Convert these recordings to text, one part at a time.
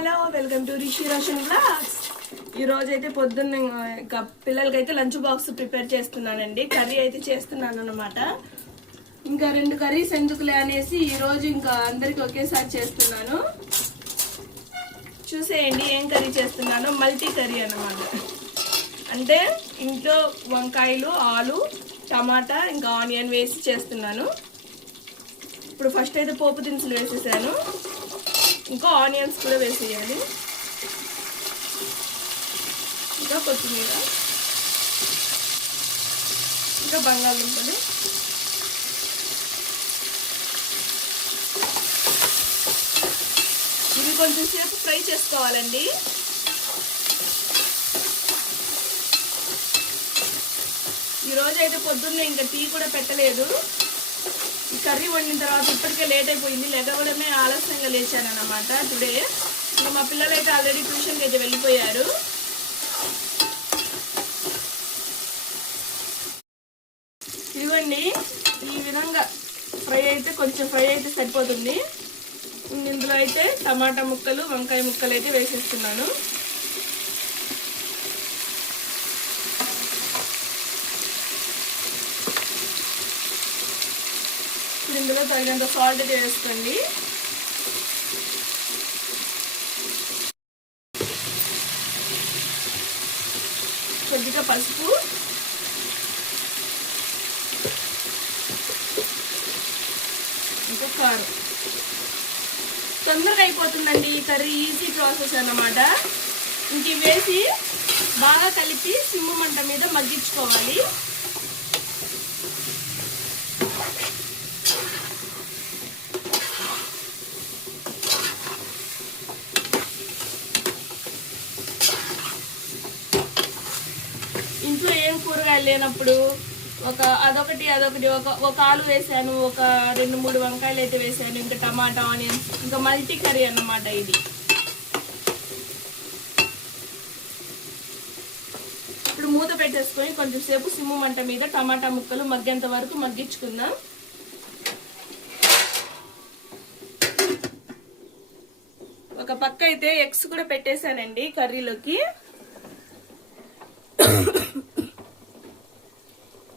Hello welcome to Rishi Roshan blogs. ఈ రోజు అయితే పొద్దున్న ఇంకా పిల్లలకైతే లంచ్ బాక్స్ ప్రిపేర్ చేస్తున్నానండి. కర్రీ అయితే చేస్తున్నాను అన్నమాట. ఇంకా 2 కర్రీస్ ఎందుకులే అనేసి ఈ రోజు ఇంకా అందరికి ఒకేసారి చేస్తున్నాను. చూసేయండి ఏం కర్రీ చేస్తున్నాను. మల్టీ కర్రీ అన్నమాట. అంటే ఇంట్లో వంకాయలు, ఆలు, టమాటా ఇంకా ఆనియన్ వేసి చేస్తున్నాను. ఇప్పుడు ఫస్ట్ అయితే పోపు దినుసులు వేసేసాను. ఇంకా ఆనియన్స్ కూడా వేసేయాలి. ఇంకా కొత్తిమీర, ఇంకా బంగాళదుంపలు, ఇవి కొంచెం సేపు ఫ్రై చేసుకోవాలండి. ఈరోజు అయితే పొద్దున్నే ఇంకా టీ కూడా పెట్టలేదు. ఈ కర్రీ వండిన తర్వాత ఇప్పటికే లేట్ అయిపోయింది. లెగవడమే ఆలస్యంగా లేచాను అన్నమాట టుడే. ఇంకా మా పిల్లలు అయితే ఆల్రెడీ ట్యూషన్కి అయితే వెళ్ళిపోయారు. ఇదిగోండి ఈ విధంగా కొంచెం ఫ్రై అయితే సరిపోతుంది. ఇందులో అయితే టమాటా ముక్కలు, వంకాయ ముక్కలు అయితే వేసేస్తున్నాను. ఇందులో తగినంత సాల్ట్ అయితే వేసుకోండి. కొద్దిగా పసుపు, ఇంకా కారం. తొందరగా అయిపోతుందండి ఈ కర్రీ, ఈజీ ప్రాసెస్ అన్నమాట. ఇంక వేసి బాగా కలిపి సిమ్ము మంట మీద మగ్గించుకోవాలి. ఇంట్లో ఏం కూరగాయలు లేనప్పుడు అదొకటి ఒక ఆలు వేసాను, ఒక 2-3 వంకాయలు అయితే వేసాను, ఇంకా టమాటా, ఆనియన్స్, ఇంకా మల్టీ కర్రీ అన్నమాట ఇది. ఇప్పుడు మూత పెట్టేసుకొని కొంచెం సేపు సిమ్ము మంట మీద టమాటా ముక్కలు మగ్గేంత వరకు మగ్గించుకుందాం. ఒక పక్క అయితే ఎగ్స్ కూడా పెట్టేశానండి కర్రీలోకి.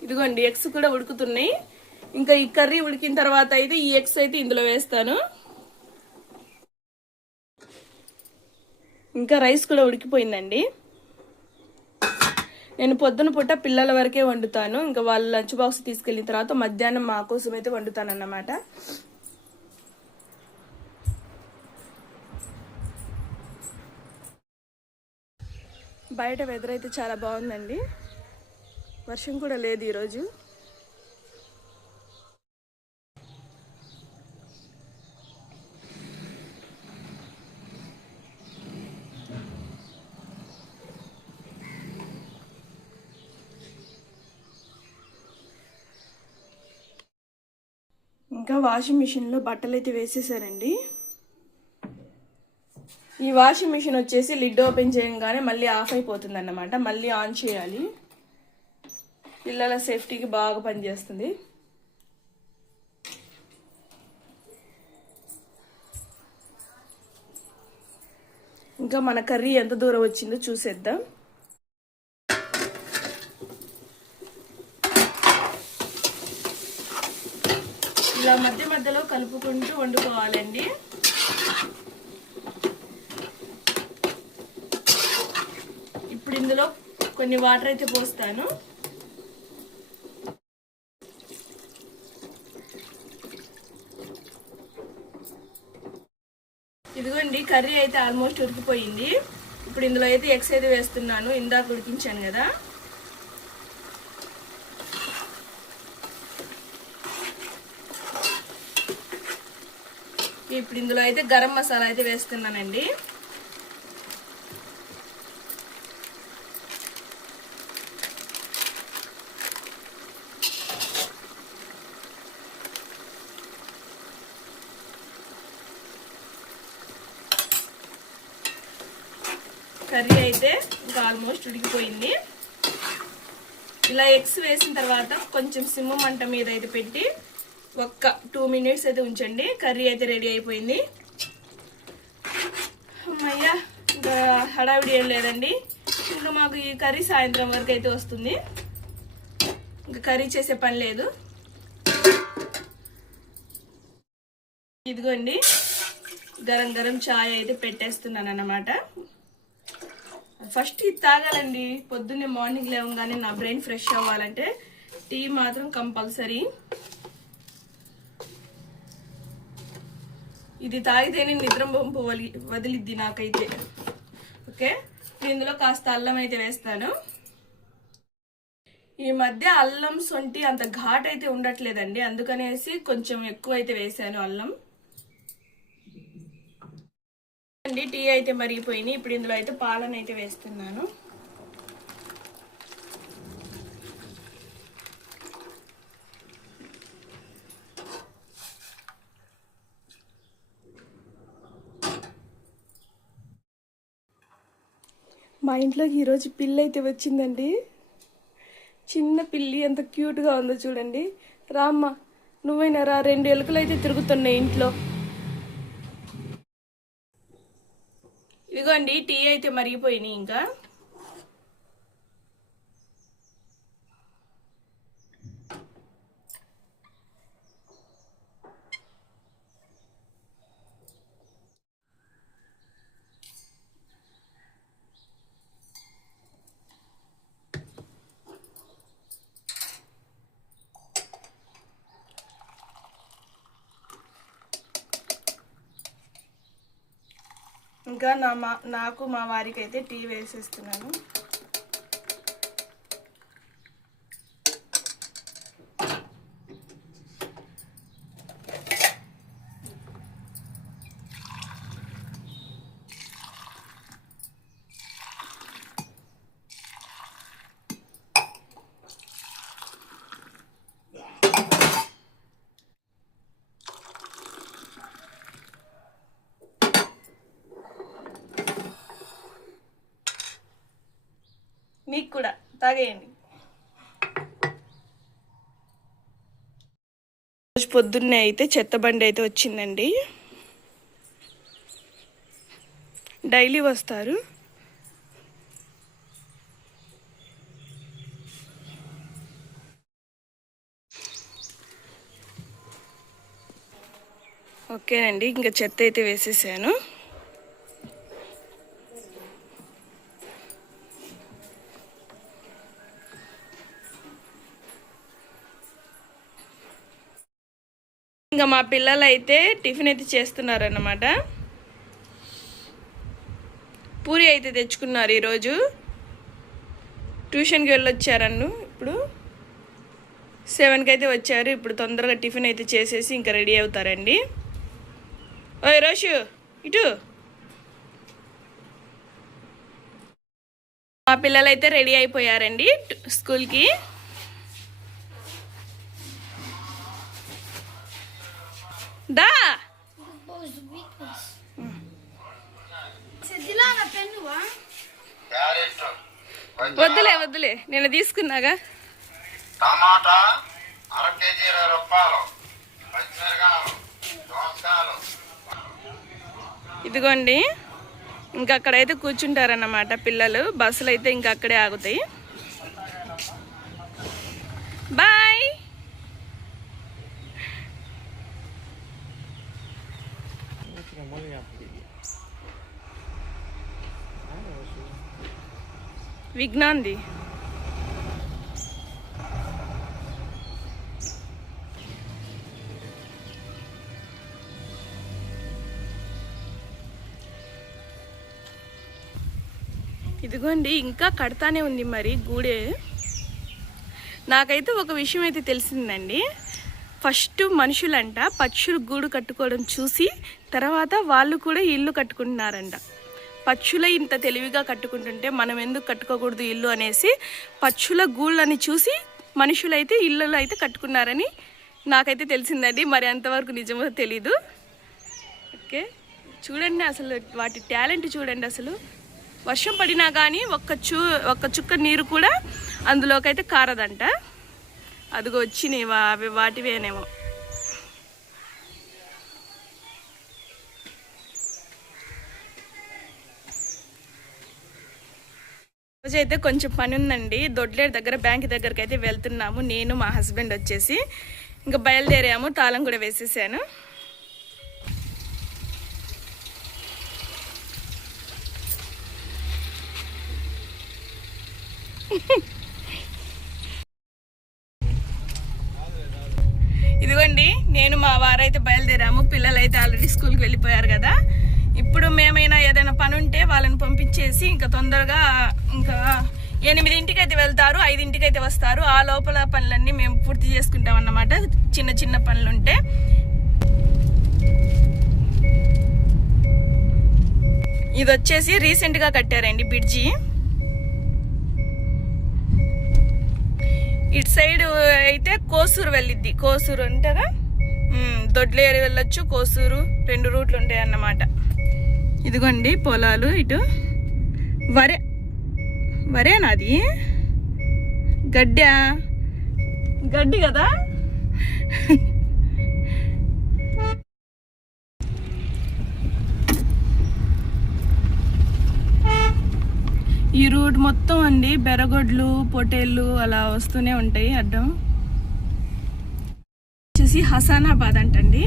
ఇదిగోండి ఎగ్స్ కూడా ఉడుకుతున్నాయి. ఇంకా ఈ కర్రీ ఉడికిన తర్వాత అయితే ఈ ఎగ్స్ అయితే ఇందులో వేస్తాను. ఇంకా రైస్ కూడా ఉడికిపోయిందండి. నేను పొద్దున పూట పిల్లల వరకే వండుతాను. ఇంకా వాళ్ళ లంచ్ బాక్స్ తీసుకెళ్ళిన తర్వాత మధ్యాహ్నం మా కోసం అయితే వండుతాను అన్నమాట. బయట వెదర్ అయితే చాలా బాగుందండి. వర్షం కూడా లేదు ఈరోజు. ఇంకా వాషింగ్ మిషన్లో బట్టలు అయితే వేసేసారండి. ఈ వాషింగ్ మిషన్ వచ్చేసి లిడ్ ఓపెన్ చేయగానే మళ్ళీ ఆఫ్ అయిపోతుంది అన్నమాట. మళ్ళీ ఆన్ చేయాలి. పిల్లల సేఫ్టీకి బాగా పనిచేస్తుంది. ఇంకా మన కర్రీ ఎంత దూరం వచ్చిందో చూసేద్దాం. ఇలా మధ్య మధ్యలో కలుపుకుంటూ వండుకోవాలండి. ఇప్పుడు ఇందులో కొన్ని వాటర్ అయితే పోస్తాను. ఇదిగోండి కర్రీ అయితే ఆల్మోస్ట్ ఉడికిపోయింది. ఇప్పుడు ఇందులో అయితే ఎగ్స్ అయితే వేస్తున్నాను. ఇందాక ఉడికించాను కదా. ఇప్పుడు ఇందులో అయితే గరం మసాలా అయితే వేస్తున్నానండి. కర్రీ అయితే ఇంకా ఆల్మోస్ట్ ఉడికిపోయింది. ఇలా ఎగ్స్ వేసిన తర్వాత కొంచెం సిమ్ము మంట మీద అయితే పెట్టి ఒక్క 2 minutes అయితే ఉంచండి. కర్రీ అయితే రెడీ అయిపోయింది. అయ్యా ఇంకా హడావిడి ఏం లేదండి. ఇంకా మాకు ఈ కర్రీ సాయంత్రం వరకు అయితే వస్తుంది. ఇంకా కర్రీ చేసే పని లేదు. ఇదిగోండి గరం గరం చాయ్ అయితే పెట్టేస్తున్నాను అన్నమాట. ఫస్ట్ ఇది తాగాలండి. పొద్దున్నే మార్నింగ్ లేవగానే నా బ్రెయిన్ ఫ్రెష్ అవ్వాలంటే టీ మాత్రం కంపల్సరీ. ఇది తాగితేనే నిద్ర పంపు వదిలిద్ది నాకైతే. ఓకే, ఇందులో కాస్త అల్లం అయితే వేస్తాను. ఈ మధ్య అల్లం సొంటి అంత ఘాట్ అయితే ఉండట్లేదండి, అందుకనేసి కొంచెం ఎక్కువ అయితే వేసాను అల్లం. అండి టీ అయితే మరిగిపోయినాయి. ఇప్పుడు ఇందులో అయితే పాలను అయితే వేస్తున్నాను. మా ఇంట్లోకి ఈరోజు పిల్లి అయితే వచ్చిందండి. చిన్న పిల్లి ఎంత క్యూట్గా ఉందో చూడండి. రామ్మ నువ్వైనా రా, 2 ఎలుకలు అయితే తిరుగుతున్నాయి ఇంట్లో. ఇదిగోండి టీ అయితే మరిగిపోయినాయి. ఇంకా నాకు మా వారికి అయితే టీ వేసేస్తున్నాను. మీకు కూడా తాగేయండి. రోజు పొద్దున్నే అయితే చెత్త బండి అయితే వచ్చిందండి. డైలీ వస్తారు. ఓకేనండి, ఇంకా చెత్త అయితే వేసేసాను. ఇంకా మా పిల్లలు అయితే టిఫిన్ అయితే చేస్తున్నారన్నమాట. పూరి అయితే తెచ్చుకున్నారు. ఈరోజు ట్యూషన్కి వెళ్ళొచ్చారన్ను. ఇప్పుడు 7కి అయితే వచ్చారు. ఇప్పుడు తొందరగా టిఫిన్ అయితే చేసేసి ఇంకా రెడీ అవుతారండి. ఓయ్ రోషు ఇటు. మా పిల్లలు అయితే రెడీ అయిపోయారండి స్కూల్కి. దా వద్దులే నేను తీసుకున్నాగా. టమాటా 1/2 కేజీ 20 రూపాయలు. ఇదిగోండి ఇంకా అక్కడైతే కూర్చుంటారన్నమాట పిల్లలు. బస్సులు అయితే ఇంకా అక్కడే ఆగుతాయి. బాయ్. విజ్ఞాన్ది ఇదిగోండి ఇంకా కడతానే ఉంది మరి గూడే. నాకైతే ఒక విషయం అయితే తెలిసిందండి. ఫస్ట్ మనుషులంట పక్షులు గూడు కట్టుకోవడం చూసి తర్వాత వాళ్ళు కూడా ఇల్లు కట్టుకుంటున్నారంట. పక్షుల ఇంత తెలివిగా కట్టుకుంటుంటే మనం ఎందుకు కట్టుకోకూడదు ఇల్లు అనేసి పక్షుల గూళ్ళని చూసి మనుషులైతే ఇళ్ళలో అయితే కట్టుకున్నారని నాకైతే తెలిసిందండి. మరి అంతవరకు నిజమో తెలీదు. ఓకే చూడండి అసలు వాటి టాలెంట్ చూడండి. అసలు వర్షం పడినా కానీ ఒక్క చుక్క నీరు కూడా అందులోకైతే కారదంట. అదిగో వచ్చినాయి అవి వాటివేనేమో. రోజు అయితే కొంచెం పని ఉందండి. దొడ్లేరు దగ్గర బ్యాంక్ దగ్గరికి అయితే వెళ్తున్నాము. నేను మా హస్బెండ్ వచ్చేసి ఇంకా బయలుదేరాము. తాళం కూడా వేసేసాను. ఇదిగోండి, నేను మా వారైతే బయలుదేరాము. పిల్లలు అయితే ఆల్రెడీ స్కూల్కి వెళ్ళిపోయారు కదా. ఇప్పుడు మేమైనా ఏదైనా పని ఉంటే వాళ్ళని పంపించేసి ఇంకా తొందరగా ఇంకా 8ంటికి అయితే వెళ్తారు, 5ంటికి అయితే వస్తారు. ఆ లోపల పనులన్నీ మేము పూర్తి చేసుకుంటాం అన్నమాట. చిన్న చిన్న పనులు ఉంటే ఇది వచ్చేసి రీసెంట్గా కట్టారండి బ్రిడ్జి. ఇటు సైడ్ అయితే కోసూరు వెళ్ళిద్ది. కోసూరు ఉంటుందా, దొడ్లేరు వెళ్ళొచ్చు, కోసూరు 2 రూట్లు ఉంటాయి అన్నమాట. ఇదిగోండి పొలాలు. ఇటు వరేనాది గడ్డి కదా. ఈ రూట్ మొత్తం అండి బెరగొడ్లు, పొటేళ్ళు అలా వస్తూనే ఉంటాయి అడ్డం. వచ్చేసి హసానాబాద్ అంటండి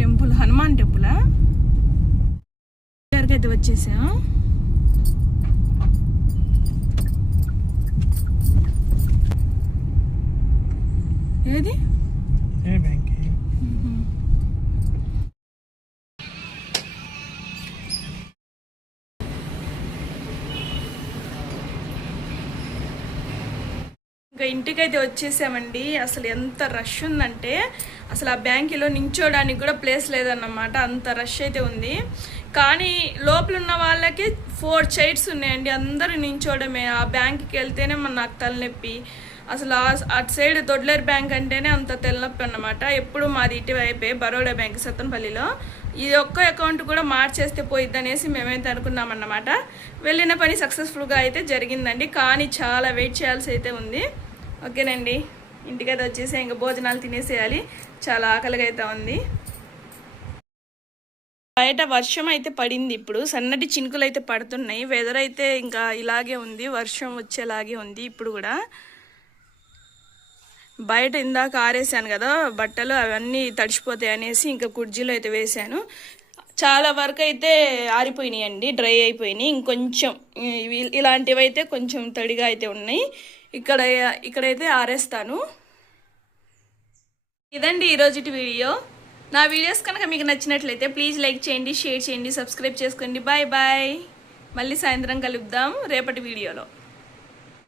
టెంపుల్, హనుమాన్ టెంపులా. అయితే వచ్చేసా. ఏది ఇంకా ఇంటికైతే వచ్చేసామండి. అసలు ఎంత రష్ ఉందంటే అసలు ఆ బ్యాంకులో నించోడానికి కూడా ప్లేస్ లేదన్నమాట. అంత రష్ అయితే ఉంది. కానీ లోపల ఉన్న వాళ్ళకి 4 చైర్స్ ఉన్నాయండి. అందరూ నించోవడమే. ఆ బ్యాంకుకి వెళ్తేనే నాకు తలనొప్పి. అసలు అటు సైడ్ దొడ్లేరు బ్యాంక్ అంటేనే అంత తలనొప్పి అన్నమాట. ఎప్పుడు మాది ఇటువైపే బరోడా బ్యాంక్ సత్తనపల్లిలో. ఇది ఒక్క అకౌంట్ కూడా మార్చేస్తే పోయిద్ది అనేసి మేమైతే అనుకున్నామన్నమాట. వెళ్ళిన పని సక్సెస్ఫుల్గా అయితే జరిగిందండి. కానీ చాలా వెయిట్ చేయాల్సి అయితే ఉంది. ఓకేనండి, ఇంటికైతే వచ్చేసి ఇంకా భోజనాలు తినేసేయాలి. చాలా ఆకలిగా అయితే ఉంది. బయట వర్షం అయితే పడింది. ఇప్పుడు సన్నటి చినుకులు అయితే పడుతున్నాయి. వెదర్ అయితే ఇంకా ఇలాగే ఉంది, వర్షం వచ్చేలాగే ఉంది. ఇప్పుడు కూడా బయట ఇందాక ఆరేసాను కదా బట్టలు, అవన్నీ తడిచిపోతాయి అనేసి ఇంకా కుర్జీలో అయితే వేసాను. చాలా వరకు అయితే ఆరిపోయినాయి అండి, డ్రై అయిపోయినాయి. ఇంకొంచెం ఇలాంటివి అయితే కొంచెం తడిగా అయితే ఉన్నాయి. ఇక్కడైతే ఆరేస్తాను. ఇదండి ఈరోజుటి వీడియో. నా వీడియోస్ కనుక మీకు నచ్చినట్లయితే ప్లీజ్ లైక్ చేయండి, షేర్ చేయండి, సబ్స్క్రైబ్ చేసుకోండి. Bye bye. మళ్ళీ సాయంత్రం కలుద్దాం రేపటి వీడియోలో.